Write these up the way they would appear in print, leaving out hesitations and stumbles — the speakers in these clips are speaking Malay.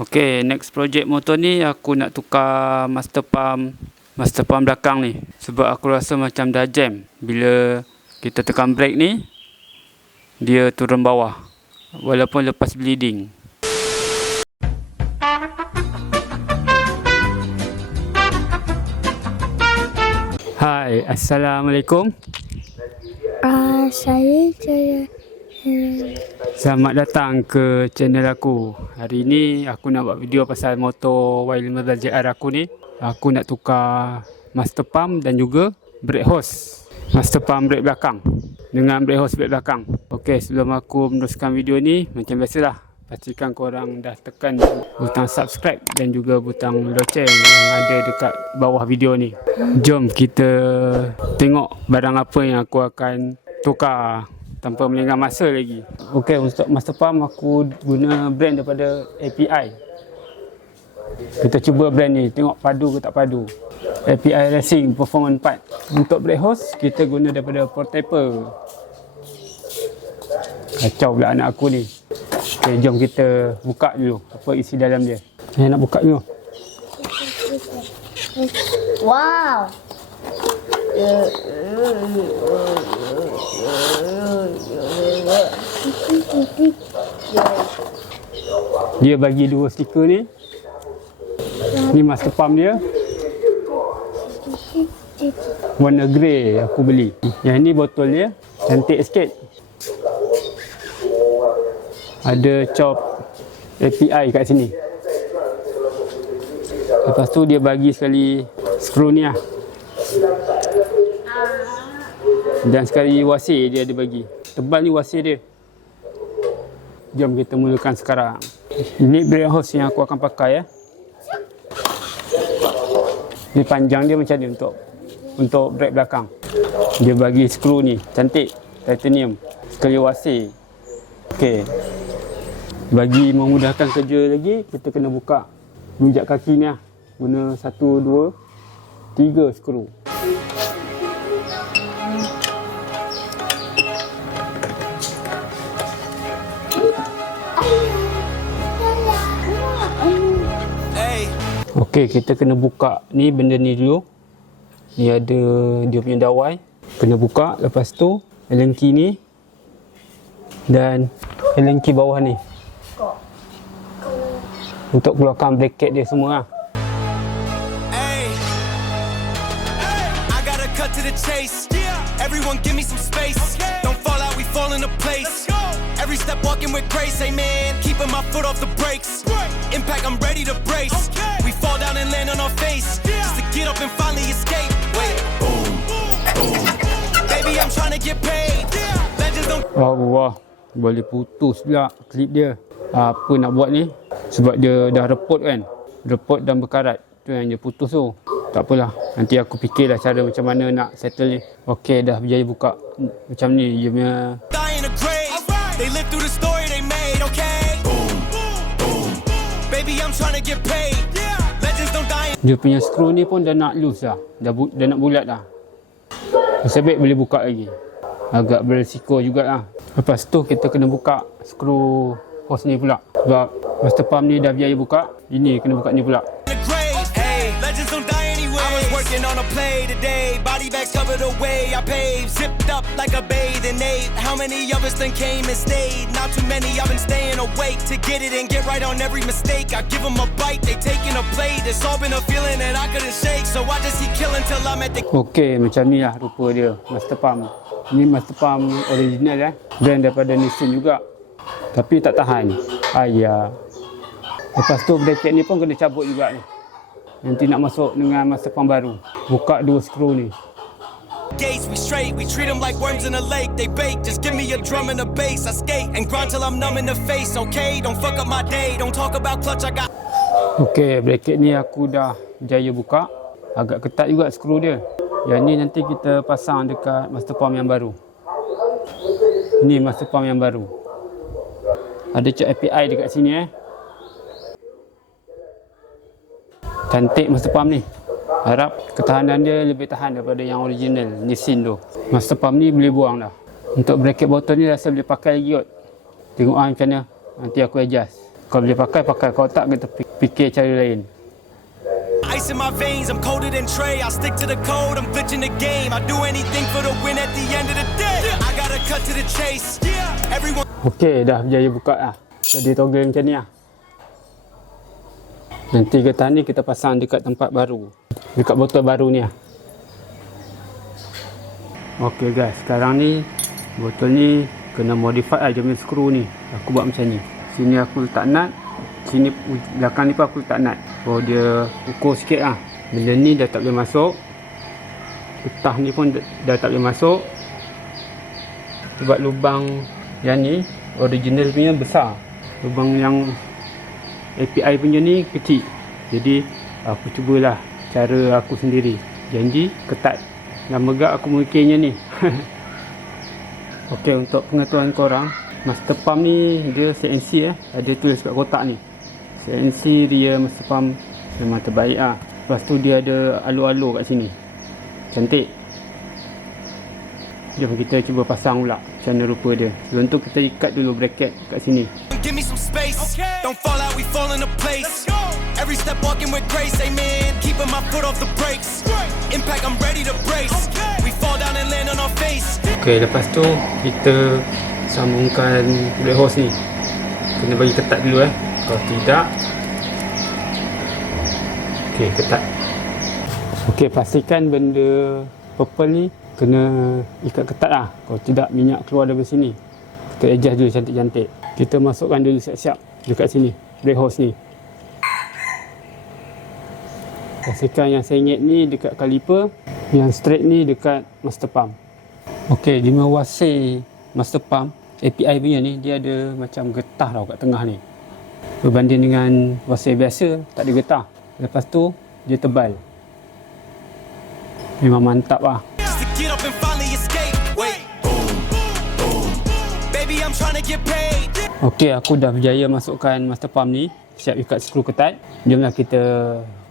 Okay, next project motor ni aku nak tukar master pump belakang ni. Sebab aku rasa macam dah jam. Bila kita tekan brake ni, dia turun bawah. Walaupun lepas bleeding. Hai, Assalamualaikum. Selamat datang ke channel aku. Hari ni aku nak buat video pasal motor Y15JR aku ni. Aku nak tukar master pump dan juga brake hose. Master pump brake belakang dengan brake hose brake belakang. Okey, sebelum aku meneruskan video ni, macam biasalah, pastikan korang dah tekan butang subscribe dan juga butang loceng yang ada dekat bawah video ni. Jom kita tengok barang apa yang aku akan tukar tanpa melengah masa lagi. Okey, untuk master pump aku guna brand daripada API. Kita cuba brand ni, tengok padu ke tak padu. API Racing Performance Part. Untuk brake hose kita guna daripada Portaper. Kacau pula anak aku ni. Okey, jom kita buka dulu apa isi dalam dia. Nak buka dulu. Wow. Dia bagi dua stiker ni. Ni master pump dia. Warna grey aku beli. Yang ni botol dia. Cantik sikit. Ada chop API kat sini. Lepas tu dia bagi sekali skru ni lah. Dan sekali wasir dia ada bagi. Tebal ni wasir dia. Jom kita mulakan sekarang. Ini brake hose yang aku akan pakai ya. Ni panjang dia macam ni untuk brake belakang. Dia bagi skru ni, cantik, titanium. Sekali wasir. Okey. Bagi memudahkan kerja lagi, kita kena buka rujak kaki ni lah. Guna 1, 2, 3 skru. Okey, kita kena buka ni benda ni dulu. Ni ada dia punya dawai. Kena buka, lepas tu Allen key ni dan Allen key bawah ni. Untuk keluarkan bracket dia semua lah. To the chase, everyone give me some space. Don't fall out, we fall into place. Every step walking with grace, amen. Keeping my foot off the brakes. Impact, I'm ready to brace. We fall down and land on our face, just to get up and finally escape. Wait, boom, boom. Baby, I'm trying to get paid. Legends don't. Allah, boleh putus pula klip dia. Apa nak buat ni? Sebab dia dah repot kan. Repot dan berkarat. Tu yang dia putus tu. Tak apalah, nanti aku fikirlah cara macam mana nak settle ni. Okey, dah berjaya buka. Macam ni dia punya. Dia punya skru ni pun dah nak loose dah. Dah nak bulat dah. Nasib baik boleh buka lagi. Agak berisiko jugalah. Lepas tu kita kena buka skru hose ni pula. Sebab master pump ni dah berjaya buka. Ini kena buka ni pula. Working on a play today, body bags covered away. I paved, zipped up like a bathing ape. How many of us then came and stayed? Not too many, I've been staying awake to get it and get right on every mistake. I give them a bite, they taking a plate. It's all been a feeling that I couldn't shake, so I just keep killing till I'm at the. Okey, macam ni lah rupa dia, master pump. Ni master pump original brand daripada Nissan juga. Tapi tak tahan. Ayah. Lepas tu bracket ni pun kena cabut juga ni. Nanti nak masuk dengan master pump baru. Buka dua skru ni. Gates, we straight, we treat them like worms in a lake. They bake, just give me a drum and a bass. I skate and grind till I'm numb in the face. Okay, don't fuck up my day. Don't talk about clutch, I got. Okey, bracket ni aku dah jaya buka. Agak ketat juga skru dia. Yang ni nanti kita pasang dekat master pump yang baru. Ni master pump yang baru. Ada chip API dekat sini Cantik master pump ni. Harap ketahanan dia lebih tahan daripada yang original Nissin tu. Master pump ni boleh buang dah. Untuk bracket botol ni rasa boleh pakai lagi kot. Tengok macam mana. Nanti aku adjust. Kalau boleh pakai, kalau tak kita fikir cara lain. Ice in my veins, I'm colder than Trey. I stick to the code, I'm glitching the game. I do anything for the win at the end of the day. I gotta cut to the chase. Everyone. Okey, dah berjaya buka lah. Jadi toggle macam ni lah. Nanti getah ni kita pasang dekat tempat baru, dekat botol baru ni lah. Okey guys, sekarang ni botol ni kena modify lah, dia punya skru ni. Aku buat macam ni. Sini aku letak nut, sini belakang ni pun aku letak nut. Oh, dia ukur sikit lah. Benda ni dah tak boleh masuk, getah ni pun dah tak boleh masuk, sebab lubang yang ni original punya besar, lubang yang API punya ni kecil. Jadi aku cubalah cara aku sendiri. Janji ketat. Lama gak aku memikirnya ni. Okey, untuk pengetahuan korang, master pump ni dia CNC ada tulis kat kotak ni. CNC rear master pump memang terbaik lah. Lepas tu dia ada alur-alur kat sini. Cantik. Jom kita cuba pasang pula macam mana rupa dia. Sebelum tu kita ikat dulu bracket kat sini. Give me some space. Don't fall out, we fall into place. Every step walking with grace, amen. Keeping my foot off the brakes. Impact, I'm ready to brace. We fall down and land on our face. Okey, lepas tu kita sambungkan brake hose ni. Kena bagi ketat dulu Kalau tidak, okey, ketat. Okey, pastikan benda purple ni kena ikat ketat lah. Kalau tidak, minyak keluar dari sini. Kita adjust dulu cantik-cantik. Kita masukkan dulu siap-siap dekat sini, brake hose ni. Pastikan yang sengit ni dekat kaliper, yang straight ni dekat master pump. Okey, di wasi master pump API punya ni, dia ada macam getah tau kat tengah ni. Berbanding dengan wasi biasa, tak ada getah. Lepas tu, dia tebal. Memang mantap lah. Okey, aku dah berjaya masukkan master pump ni. Siap ikat skru ketat. Jomlah kita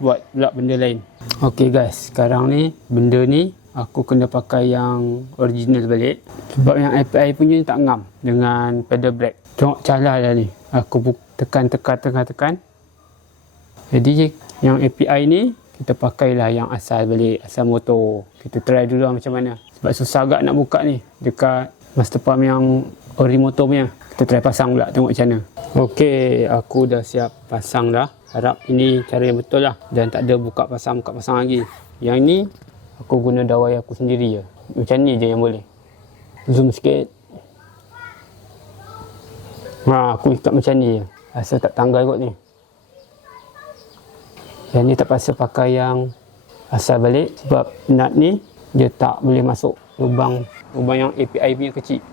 buat pula benda lain. Okey guys, sekarang ni benda ni aku kena pakai yang original balik. Sebab yang API punya ni tak ngam dengan pedal brake. Tengok calah dah ni. Aku tekan. Jadi yang API ni kita pakailah yang asal balik, asal motor. Kita try dulu lah macam mana. Sebab susah agak nak buka ni dekat master pump yang ori motor punya. Kita try pasang pula, tengok macam mana. Okey, aku dah siap pasang dah. Harap ini cara yang betul lah. Dan tak ada buka pasang lagi. Yang ni aku guna dawai aku sendiri je. Macam ni je yang boleh. Zoom sikit. Aku ikat macam ni je. Asal tak tanggal kot ni. Yang ni terpaksa pakai yang asal balik. Sebab nut ni dia tak boleh masuk lubang yang API punya kecil.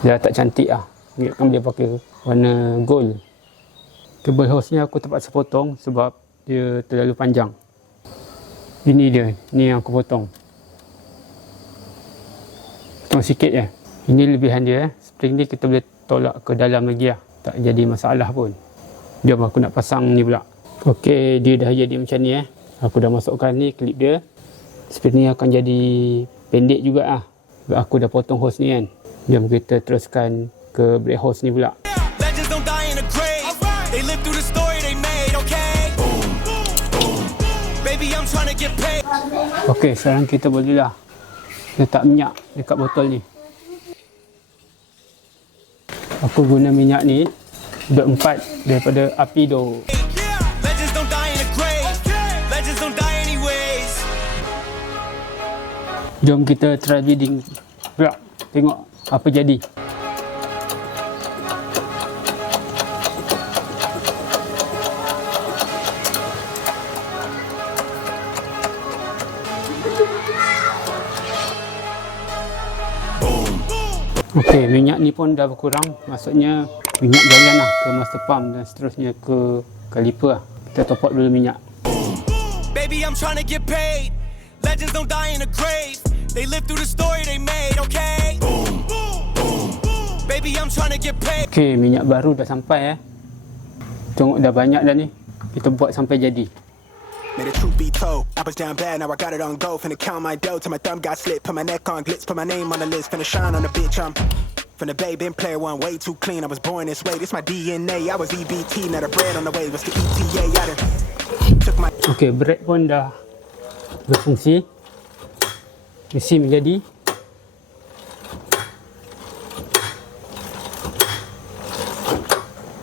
Dia tak cantik lah. Ingatkan dia pakai warna gold. Kabel hose ni aku terpaksa potong sebab dia terlalu panjang. Ini dia, ni yang aku potong. Potong sikit je. Ini lebihan dia. Spring ni kita boleh tolak ke dalam lagi lah. Tak jadi masalah pun. Jom aku nak pasang ni pula. Okey, dia dah jadi macam ni Aku dah masukkan ni, klip dia. Spring ni akan jadi pendek juga lah. Sebab aku dah potong hose ni kan. Jom kita teruskan ke brake hose ni pula. Okey, sekarang kita bolehlah letak minyak dekat botol ni. Aku guna minyak ni dot 4 daripada Apido. Jom kita try bleeding pula. Tengok apa jadi. Okey, minyak ni pun dah berkurang. Maksudnya minyak jalan lah ke master pump dan seterusnya ke kaliper lah. Kita top up dulu minyak. Baby, I'm trying to get paid. Legends don't die in a grave. They live through the story they made, okay? Baby, I'm trying to get paid. Okey, minyak baru dah sampai Tengok dah banyak dah ni. Kita buat sampai jadi. May the truth be told, I was down bad, now I got it on go. Finna count my dough till my thumb got slit. Put my neck on glitz, put my name on the list. Finna shine on the bitch, From the bay, been player one, way too clean. I was born this way, this my DNA. I was EBT, now the bread on the way was the ETA. I done took my Okey, brake pun dah berfungsi. Mesin menjadi.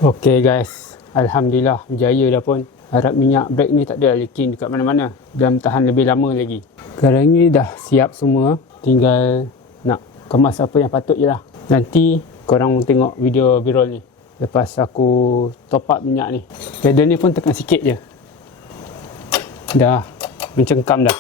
Okey guys, alhamdulillah berjaya dah pun. Harap minyak brake ni tak ada leaking dekat mana-mana dan tahan lebih lama lagi. Sekarang ni dah siap semua, tinggal nak kemas apa yang patut je lah. Nanti korang tengok video viral ni lepas aku top up minyak ni. Pedal ni pun tekan sikit je, dah mencengkam dah.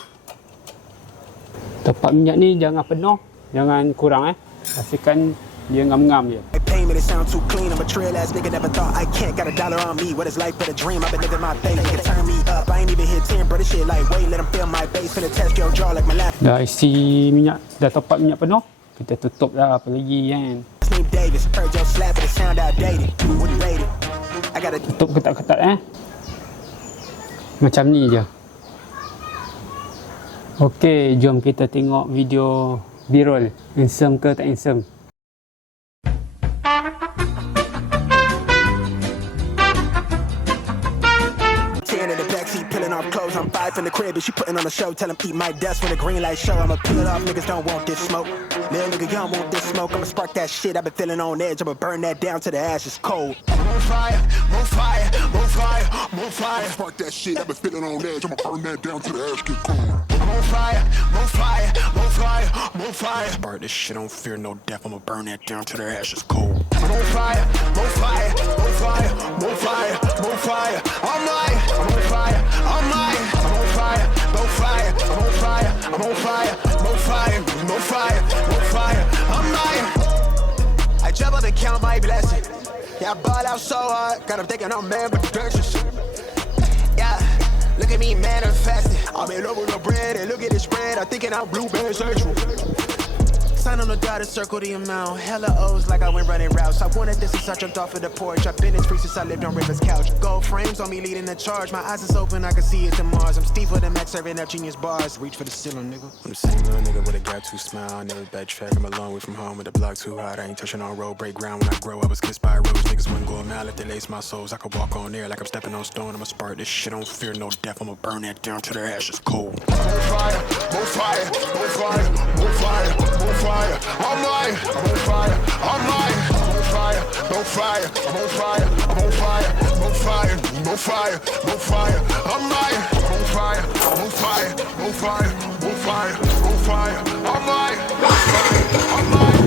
Top up minyak ni jangan penuh, jangan kurang pastikan dia ngam-ngam je. payment, it sound too clean. I'm a trail ass nigga, never thought I can't. Got $1 on me, what is life but a dream? I've been living my base, nigga turn me up. I ain't even hit 10, bro, this shit like wait, let them feel my bass. Finna test your jaw like my last. Dah isi minyak, dah top up minyak penuh, kita tutup lah apa lagi kan. Name Davis, heard your slap, but it sound outdated. What you rated? I got a Tutup ketat-ketat macam ni je. Okey, jom kita tengok video viral. Handsome ke tak handsome? 10 in the backseat, peeling off clothes. I'm 5 in the crib, and she putting on a show. Tell him eat my dust when the green light show. I'ma peel it off, niggas don't want this smoke. Little nigga, y'all want this smoke. I'ma spark that shit, I've been feeling on edge. I'ma burn that down to the ashes cold. I'm on fire, more fire, more fire, more fire. Spark that shit, I've been feeling on edge. I'ma burn that down to the ash get cold. I'm on fire, more fire, more fire, more fire. Spark this shit, don't fear no death. I'ma burn that down to the ashes cold. I'm on fire, more fire, more fire, more fire, more fire. I'm lying, I'm on fire, I'm lying, I'm on fire, more fire, I'm on fire, I'm on fire, more fire, more fire, more fire. I'm lying. I jump up and count my blessings. Yeah, I ball out so hard, got them thinking I'm man productions. Yeah, look at me manifesting. I'm in love with the bread, and look at this spread. I'm thinking I'm blueberry central. Sign on the dotted circle the amount. Hella O's like I went running routes. I wanted this since I jumped off of the porch. I've been in streets since I lived on River's couch. Gold frames on me leading the charge. My eyes is open, I can see it to Mars. I'm Steve with the Max serving up genius bars. Reach for the ceiling, nigga. I'm the same little nigga with a got to smile. I never backtrack. I'm a long way from home with the block too hot. I ain't touching on road, break ground when I grow. I was kissed by a rose. Niggas wouldn't go a mile if they lace my souls. I could walk on air like I'm stepping on stone. I'ma spark this shit, don't fear no death. I'ma burn that down to the ashes cold. More fire, more fire, more fire, more fire, more fire. I'm lying, I'm on fire, I'm lying, I'm on fire, no fire, I'm on fire, I'm on fire, no fire, no fire, no fire. I'm lying, I'm on fire, I'm on fire, no fire, no fire, no fire. I'm lying, I'm lying.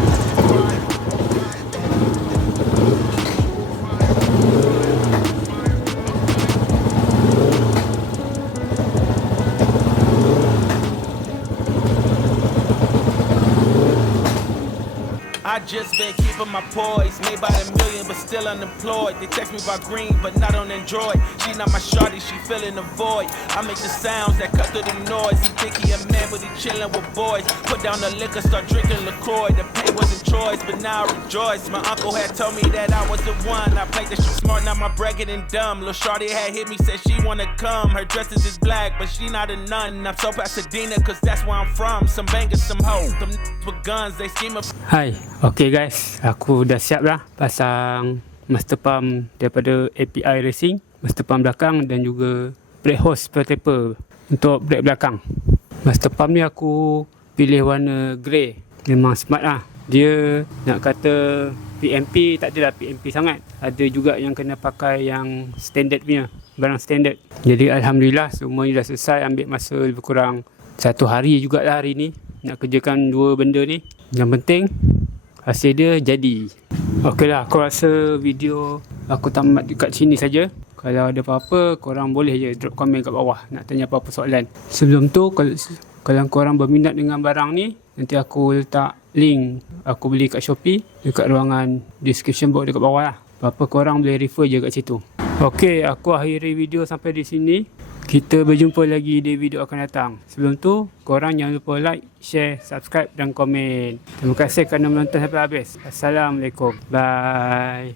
I just been keeping my poise, made by the million but still unemployed. They text me about green but not on Android. She not my shawty, she filling the void. I make the sounds that cut through the noise. He think he a man but he chillin' with boys. Put down the liquor, start drinking LaCroix. The pay wasn't choice but now I rejoice. My uncle had told me that I was the one. I played the shit smart, now my bragging and dumb. Lil' shawty had hit me, said she wanna come. Her dresses is black but she not a nun. I'm so Pasadena cause that's where I'm from. Some bangers, some hoes, them with guns, they scheming. Hai, okay guys, aku dah siap dah pasang master pump daripada API Racing, master pump belakang dan juga brake hose spare taper untuk brake belakang. Master pump ni aku pilih warna grey, memang smart lah. Dia nak kata PMP, tak adalah PMP sangat, ada juga yang kena pakai yang standard punya, barang standard. Jadi Alhamdulillah semuanya dah selesai, ambil masa lebih kurang 1 hari jugalah hari ni nak kerjakan 2 benda ni. Yang penting hasil dia jadi. Okeylah, aku rasa video aku tamat dekat sini saja. Kalau ada apa-apa korang boleh je drop komen kat bawah nak tanya apa-apa soalan. Sebelum tu kalau korang berminat dengan barang ni, nanti aku letak link aku beli kat Shopee dekat ruangan description box dekat bawah lah. Apa-apa korang boleh refer je kat situ. Okey, aku akhiri video sampai di sini. Kita berjumpa lagi di video akan datang. Sebelum tu, korang jangan lupa like, share, subscribe dan komen. Terima kasih kerana menonton sampai habis. Assalamualaikum. Bye.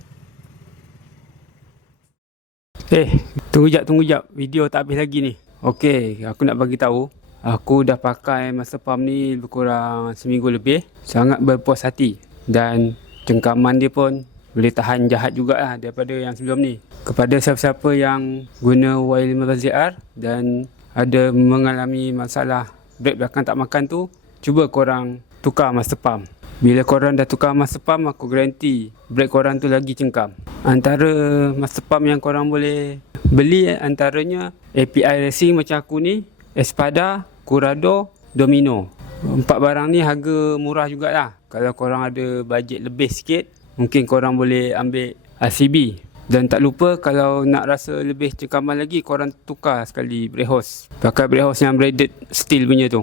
Tunggu jap. Video tak habis lagi ni. Okey, aku nak bagi tahu. Aku dah pakai master pump ni lebih kurang seminggu lebih. Sangat berpuas hati. Dan cengkaman dia pun boleh tahan jahat jugalah daripada yang sebelum ni. Kepada siapa-siapa yang guna Y15ZR dan ada mengalami masalah brake belakang tak makan tu, cuba korang tukar master pump. Bila korang dah tukar master pump, aku garanti brake korang tu lagi cengkam. Antara master pump yang korang boleh beli antaranya API Racing macam aku ni, Espada, Curado, Domino. 4 barang ni harga murah jugalah. Kalau korang ada bajet lebih sikit, mungkin korang boleh ambil RCB. Dan tak lupa kalau nak rasa lebih cengkaman lagi, korang tukar sekali brake hose. Pakai brake hose yang braided steel punya tu.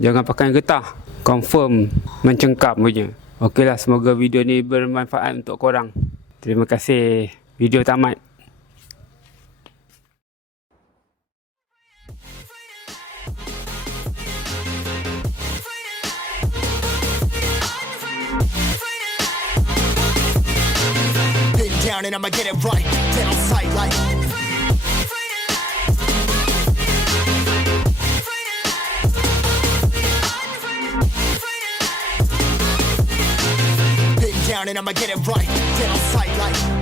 Jangan pakai yang getah. Confirm mencengkam punya. Okeylah, semoga video ni bermanfaat untuk korang. Terima kasih. Video tamat. Been down and I'ma get it right. Dead on sight like. Been down and I'ma get it right. Dead on sight like.